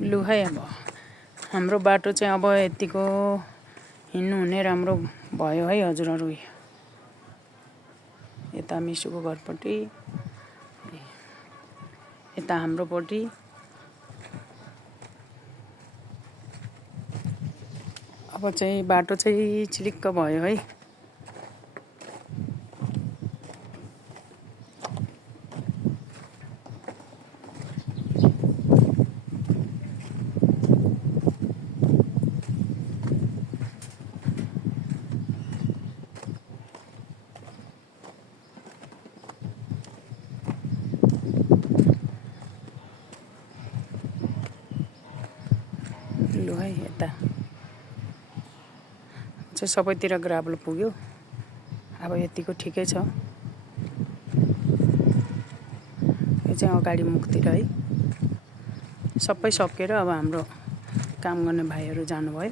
लु है अब हाम्रो बाटो चाहिँ अब यतिको हिँड्नु हुने राम्रो भयो है हजुरहरू। यता मिसुको घरपट्टि, यता हाम्रोपट्टि। अब चाहिँ बाटो चाहिँ चिलिक्क भयो है। लु है यता चाहिँ सबैतिर ग्राभल पुग्यो। अब यतिको ठिकै छ। यो चाहिँ अगाडि मुखतिर है। सबै सकेर अब हाम्रो काम गर्ने भाइहरू जानुभयो।